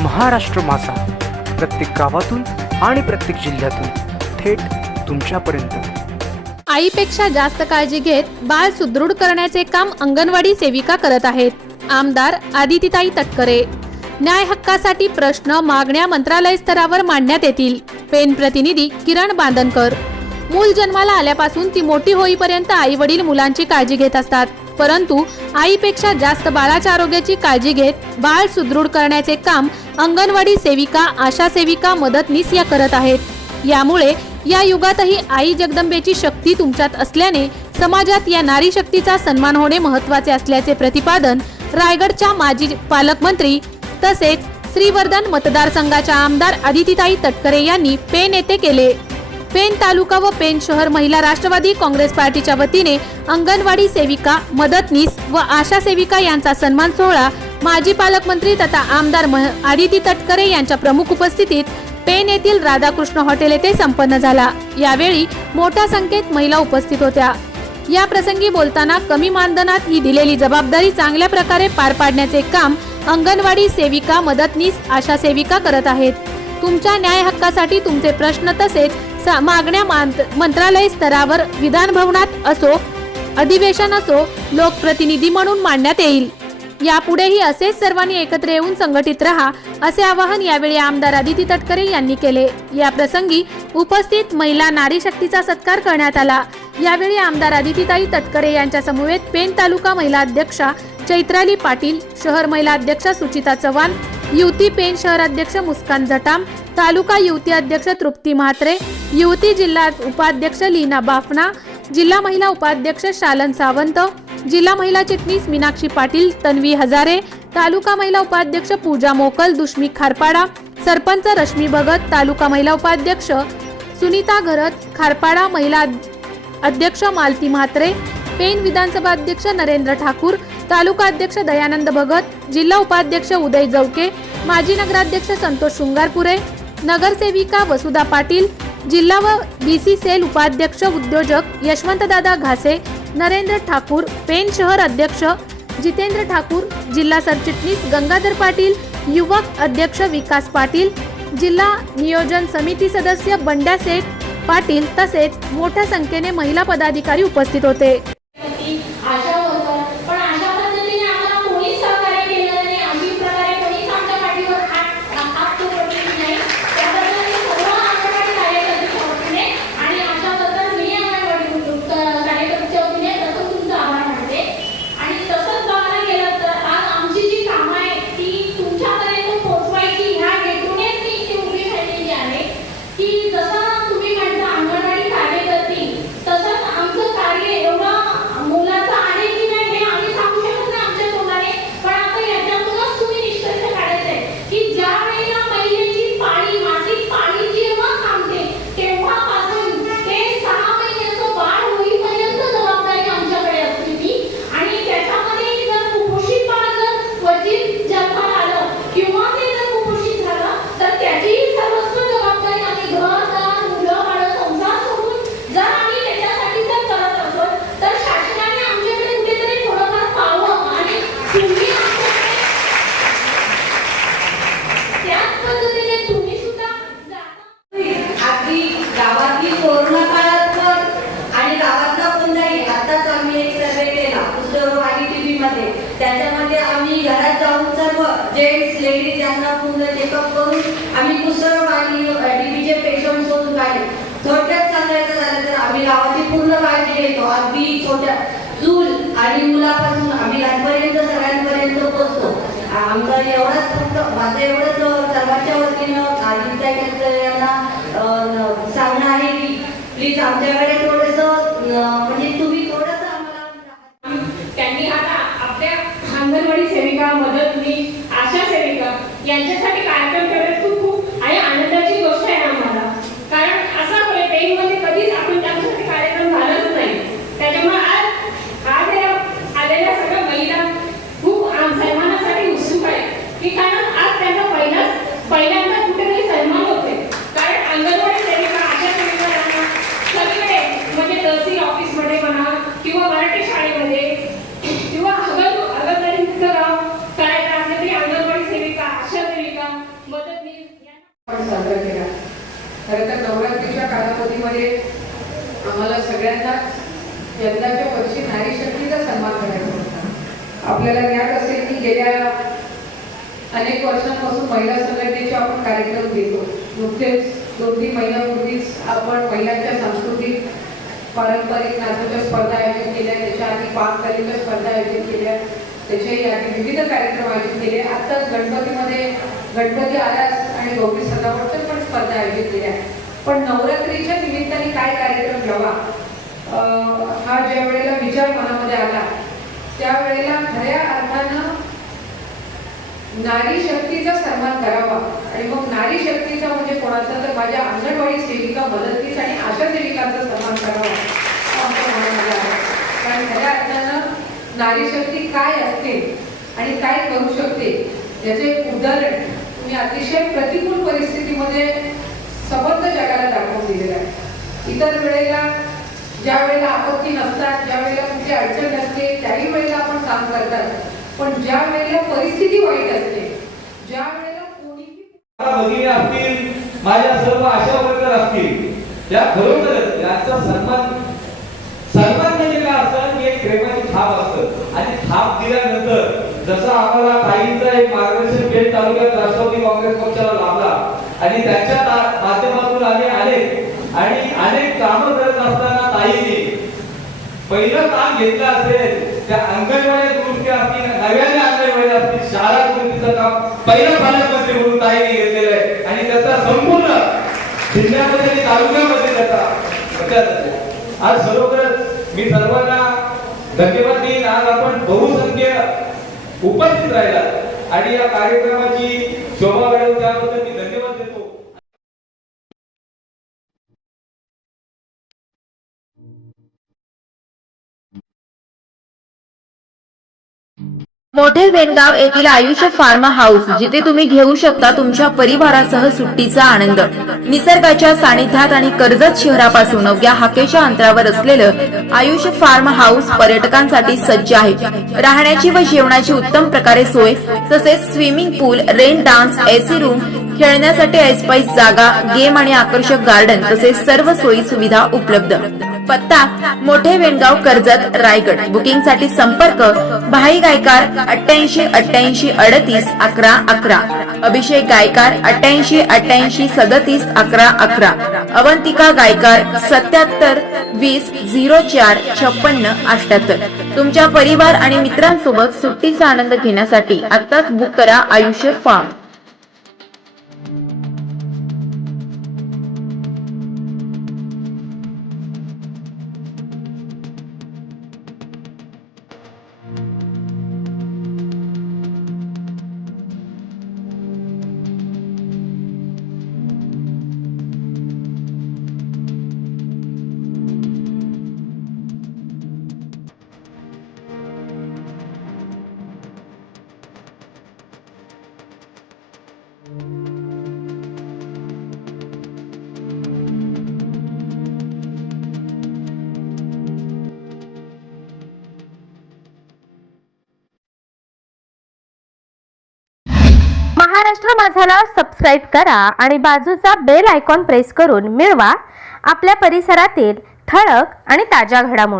महाराष्ट्र माझा, प्रत्येक गावातून आणि प्रत्येक जिल्ह्यातून थेट तुमच्यापर्यंत। आईपेक्षा जास्त काळजी घेत बाळ सुदृढ करण्याचे काम अंगणवाडी सेविका करत आहेत। आमदार आदितीताई तटकरे। न्याय हक्कासाठी प्रश्न मागण्या मंत्रालय स्तरावर मांडण्यात येतील। पेन प्रतिनिधी किरण बांधनकर। मूल जन्माला आल्यापासून ती मोठी होईपर्यंत आई वडील मुलांची काळजी घेत असतात, परंतु आईपेक्षा जास्त बाळाच्या आरोग्याची काळजी घेत बाळ सुदृढ करण्याचे काम अंगणवाडी सेविका, आशा सेविका, मदतनीस या करत आहेत। यामुळे या युगातही आई जगदंबेची शक्ती तुमच्यात असल्याने समाजात या नारी शक्तीचा सन्मान होणे महत्त्वाचे असल्याचे प्रतिपादन रायगडच्या माजी पालकमंत्री तसेच श्रीवर्धन मतदारसंघाच्या आमदार आदितीताई तटकरे यांनी पेन येथे केले। पेन तालुका व पेन शहर महिला राष्ट्रवादी काँग्रेस पार्टीच्या वतीने अंगणवाडी सेविका, मदतनीस व आशा सेविका यांचा सन्मान सोहळा माजी पालकमंत्री तथा आमदार आदिती तटकरे यांच्या प्रमुख उपस्थितीत पेन येथील राधाकृष्ण हॉटेल येथे संपन्न झाला। यावेळी मोठ्या संख्येत महिला उपस्थित होत्या। या प्रसंगी बोलताना कमी मानधनात ही दिलेली जबाबदारी चांगल्या प्रकारे पार पाडण्याचे काम अंगणवाडी सेविका, मदतनीस, आशा सेविका करत आहेत। तुमच्या न्याय हक्कासाठी तुमचे प्रश्न तसेच मागण्या मंत्रालय स्तरावर, विधान भवनात असो, अधिवेशन असो, लोकप्रतिनिधी म्हणून मांडण्यात येईल। यापुढेही असेच सर्वांनी एकत्र येऊन संघटित रहा असे आवाहन यावेळी आमदार आदिती तटकरे यांनी केले। या प्रसंगी उपस्थित महिला नारी शक्तीचा सत्कार करण्यात आला। यावेळी आमदार आदितीताई तटकरे यांच्या समवेत पेन तालुका महिला अध्यक्षा चैत्राली पाटील, शहर महिला अध्यक्षा सुचिता चव्हाण, युवती पेन शहर अध्यक्ष मुस्कान जटाम, तालुका युवती अध्यक्ष तृप्ती म्हात्रे, युवती जिल्हा उपाध्यक्ष लीना बाफना, जिल्हा महिला उपाध्यक्ष शालन सावंत, जिल्हा महिला चिटणीस मीनाक्षी पाटील, तन्वी हजारे, तालुका महिला उपाध्यक्ष पूजा मोकल, दुष्मी खारपाडा, सरपंच रश्मी भगत, तालुका महिला उपाध्यक्ष सुनीता घरत, खारपाडा महिला अध्यक्ष मालती म्हात्रे, पेन विधानसभा अध्यक्ष नरेंद्र ठाकूर, तालुका अध्यक्ष दयानंद भगत, जिल्हा उपाध्यक्ष उदय जवके, माजी नगराध्यक्ष संतोष शृंगारपुरे, नगरसेविका वसुधा पाटील, जिल्हा व बीसी सेल उपाध्यक्ष उद्योजक यशवंतदादा घासे, नरेंद्र ठाकूर, पेन शहर अध्यक्ष जितेंद्र ठाकूर, जिल्हा सरचिटणीस गंगाधर पाटील, युवक अध्यक्ष विकास पाटील, जिल्हा नियोजन समिती सदस्य बंड्या सेठ पाटील तसेच मोठ्या संख्येने महिला पदाधिकारी उपस्थित होते। त्याच्यामध्ये आम्ही घरात जाऊन सर्व जेंट्स लेडीज यांना पूर्ण चेकअप करून आम्ही कुष्ठरोगी टीबीचे पेशंट शोधून काढले। थोडक्यात सांगायचं झालं तर आम्ही गावाची पूर्ण काळजी घेतो, अगदी छोट्या चूल आणि मुलापासून आम्ही घरापर्यंत सगळ्यांपर्यंत पोहोचतो। आमचा एवढाच फक्त माझं एवढंच सर्वांच्या वतीनं आदित्य यांना सांगणं आहे की प्लीज आमच्याकडे थोडंसं म्हणजे तुम्ही थोडंसं आम्हाला त्यांनी आता आपल्या अंगणवाडी सेविका, मदतनीस, आशा सेविका यांच्यासाठी कार्यक्रम करणं खूप आणि आनंदाची गोष्ट आहे आम्हाला। कारण असं होय पेनमध्ये कधीच आपण त्यांच्यासाठी कार्यक्रम झालाच नाही। त्याच्यामुळे आज आलेल्या सगळ्या महिला खूप सन्मानासाठी उत्सुक आहेत की कारण आज त्यांचा पहिल्यांदा कुठेतरी सन्मान होते। कारण अंगणवाडी सेविका, आशा सेविका यांना सगळीकडे म्हणजे तहसील ऑफिसमध्ये म्हणा किंवा मराठी शाळेमध्ये किंवा गाव करायचं असले तरी अंगणवाडी सेविका, आशा सेविका साजरा केला. खरं तर नवरात्रीच्या कालावधीमध्ये आम्हाला सगळ्यांनाच यंदाच्या वर्षी नारी शक्तीचा सन्मान करायचा होता. आपल्याला ज्ञात असेल की गेल्या अनेक वर्षांपासून महिला संघटनेचे आपण कार्यक्रम घेतो. नुकतेच 2-3 महिन्यापूर्वीच आपण महिलांच्या सांस्कृतिक पारंपरिक नाचाच्या स्पर्धा आयोजित केल्या, त्याच्या आधी पाककलेच्या स्पर्धा आयोजित केल्या, त्याच्याही आधी विविध कार्यक्रम आयोजित केले. आत्ताच गणपतीमध्ये गणपती आरास आणि गौरी सजावटच्या पण स्पर्धा आयोजित केल्या. पण नवरात्रीच्या निमित्ताने काय कार्यक्रम घ्यावा हा ज्या वेळेला विचार मनामध्ये आला त्यावेळेला खऱ्या अर्थानं नारी शक्तीचा सन्मान करावा. आणि मग नारी शक्तीचा म्हणजे कोणाचा, तर माझ्या अंगणवाडी सेविका, मदतनीस आणि आशा सेविकांचा सन्मान करावा हा आमच्या मनामध्ये आला. कारण खऱ्या अर्थानं नारी शक्ती काय असते आणि काय करू शकते याचे एक उदाहरण तुम्ही अतिशय प्रतिकूल परिस्थितीमध्ये सबंध जगाला दाखवून दिलेलं आहे. इतर वेळेला ज्या वेळेला आपत्ती नसतात, ज्या वेळेला कुठली अडचण नसते, त्याही वेळेला आपण काम करतात. पण ज्या वेळेला परिस्थिती वाईट असते, ज्या वेळेला भगिनी असतील, माझ्या सर्व आशा वर्कर असतील, या खरोखरच याचा सन्मान म्हणजे काय असतं की एक प्रेमाची थाप असतं. आणि थाप दिल्यानंतर जसं आम्हाला ताईंचा एक मार्गदर्शन पेठ तालुक्यात राष्ट्रवादी काँग्रेस पक्षाला लाभला आणि त्यांच्या माध्यमातून आम्ही आले आणि अनेक कामं करत असताना ताईंनी पहिलं काम घेतलं असेल त्या अंगणवाडी दुरुस्ती असतील, नव्याने अंगणवाडी असतील, शाळा दुरुस्तीचं काम पहिलं पालकमंत्री म्हणून ताईंनी घेतलेलं आहे. आणि त्याचा संपूर्ण जिल्ह्यामध्ये आणि तालुक्यामध्ये त्याचा आज खरोखरच मी सर्वांना धन्यवाद देईन. आज आपण बहुसंख्य उपस्थित राहिला आणि या कार्यक्रमाची शोभा वाढवून त्याबद्दल मी धन्यवाद देतो. मोठे वेणगाव येथील आयुष्य फार्म हाऊस, जिथे तुम्ही घेऊ शकता तुमच्या परिवारासह सुट्टीचा आनंद. निसर्गाच्या सानिध्यात आणि कर्जत शहरापासून अवघ्या हाकेच्या अंतरावर असलेलं आयुष्य फार्म हाऊस पर्यटकांसाठी सज्ज आहे. राहण्याची व जेवणाची उत्तम प्रकारे सोय, तसेच स्विमिंग पूल, रेन डान्स, एसी रूम, खेळण्यासाठी ऐसपैस जागा, गेम आणि आकर्षक गार्डन तसेच सर्व सोयी सुविधा उपलब्ध. पत्ता मोठे वेणगाव, कर्जत, रायगड. बुकिंग साठी संपर्क भाई गायकार 88 88 38 11 11, अभिषेक गायकार 88 88 37 11 11, अवंतिका गायकार 77 20 04 56 78. तुमच्या परिवार आणि मित्रांसोबत सुट्टीचा आनंद घेण्यासाठी आत्ताच बुक करा आयुष्य फार्म. महाराष्ट्र माझाला सबस्क्राईब करा आणि बाजूचा बेल आयकॉन प्रेस करून मिळवा आपल्या परिसरातील ठळक आणि ताज्या घडामोडी.